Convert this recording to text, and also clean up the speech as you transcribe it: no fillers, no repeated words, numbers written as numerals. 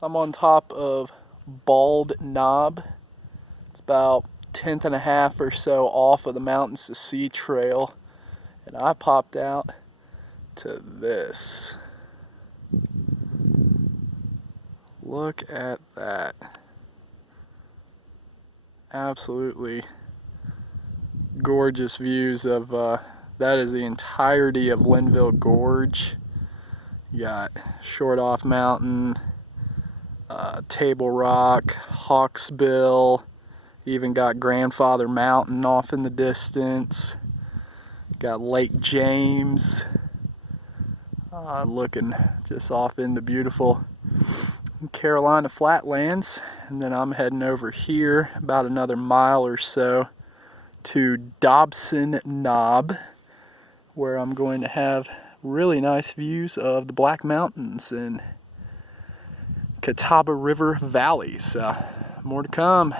I'm on top of Bald Knob. It's about 10th and a half or so off of the Mountains to Sea trail. And I popped out to this. Look at that. Absolutely gorgeous views of, that is the entirety of Linville Gorge. You got Short Off Mountain, Table Rock, Hawksbill, even got Grandfather Mountain off in the distance. Got Lake James, looking just off into beautiful Carolina Flatlands. And then I'm heading over here about another mile or so to Dobson Knob, where I'm going to have really nice views of the Black Mountains and Catawba River valleys. More to come.